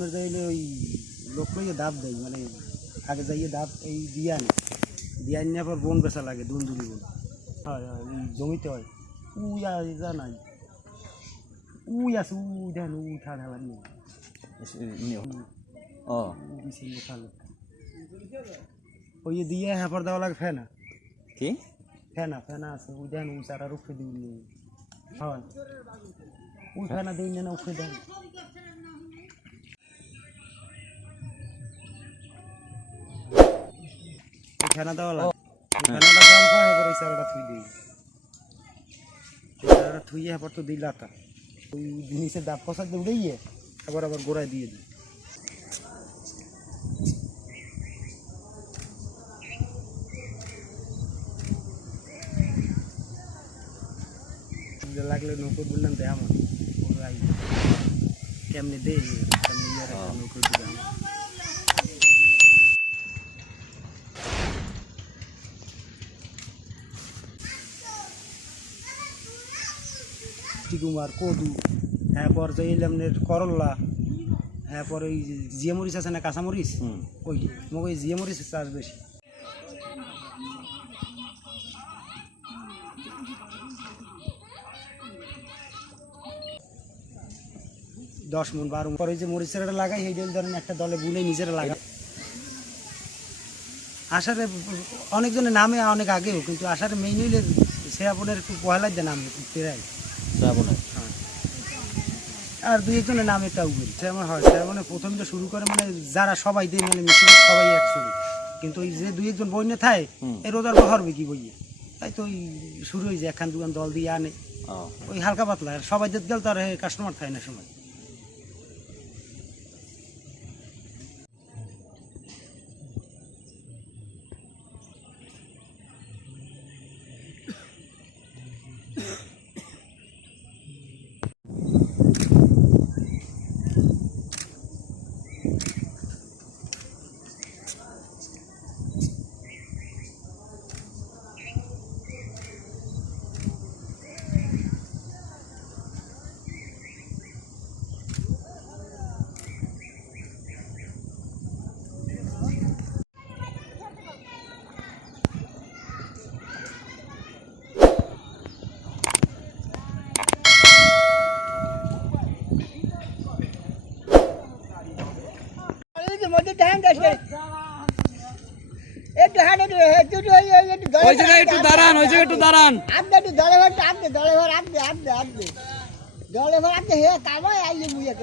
ওই লোক লইয়ে দাব দেয়, মানে আগে যাইয়ে দাব এই দিয়ে আনে, দিয়ে আনিয়ে পর বন বেচা লাগে, দুন্দুলি বন হয় হয় ওই জমিতে হয়। উই যা নাই উই আছে, উই দেন উই ঠাড়া নিয়ে ওই দিয়ে হ্যাপার দেওয়া লাগে। ফেনা কি ফেনা ফেনা আছে, ওই দেন উই চারা রুখে দিই হয়, ওই ফেনা দিই না উঠে দেন। ফেনা দেওয়া লাগে, ফেনাটা জল খাওয়া এবার ওই চারাটা থুই দিই, চারাটা থুইয়ে এবার তো দিই লাতা, ওই জিনিসের দাপ কষা দিয়ে উড়িয়ে আবার আবার গোড়ায় দিয়ে দিই। লাগলে নৌকর বললাম দে আমার কেমনি দে কেমনি নৌকর দিবে আমার। কুমার কদু, হ্যাঁ পর যে এলামের করল্লা, হ্যাঁ পর ওই জিয়া মরিচ আছে না কাঁচামরিচ, ওই মোক ওই জিয়া মরিচের চাষ বেশি। দশ মন 12 মন পরে যে মরিচের লাগাই সেই ধরেন একটা দলে বুনে নিজেরা লাগায়। আষাঢ়ে অনেকজনের নামে অনেক আগেও, কিন্তু আষাঢ়ে মেইন হইলে শ্রাবণের একটু পয়লার দিয়ে নামে প্রায় শ্রাবণের, হ্যাঁ আর দুই একজনের নামে তাও বলি শ্রাবণ হয়। শ্রাবণে প্রথম যে শুরু করে মানে যারা সবাই দিয়ে মানে মিশিয়ে সবাই একসঙ্গে, কিন্তু ওই যে দুই একজন বই না থাকে এই রোজার বহরবে কি বইয়ে, তাই তো ওই শুরু হয়ে যায় একখান দুখান দল দিয়ে আনে ওই হালকা পাতলা, সবাই দিতে গেলে তো আর কাস্টমার থাকে না সময়। একটু দাঁড়ান, ওই জায়গায় একটু দাঁড়ান। দলে ভর আগে হে কামাই আইয়ে মুইয়া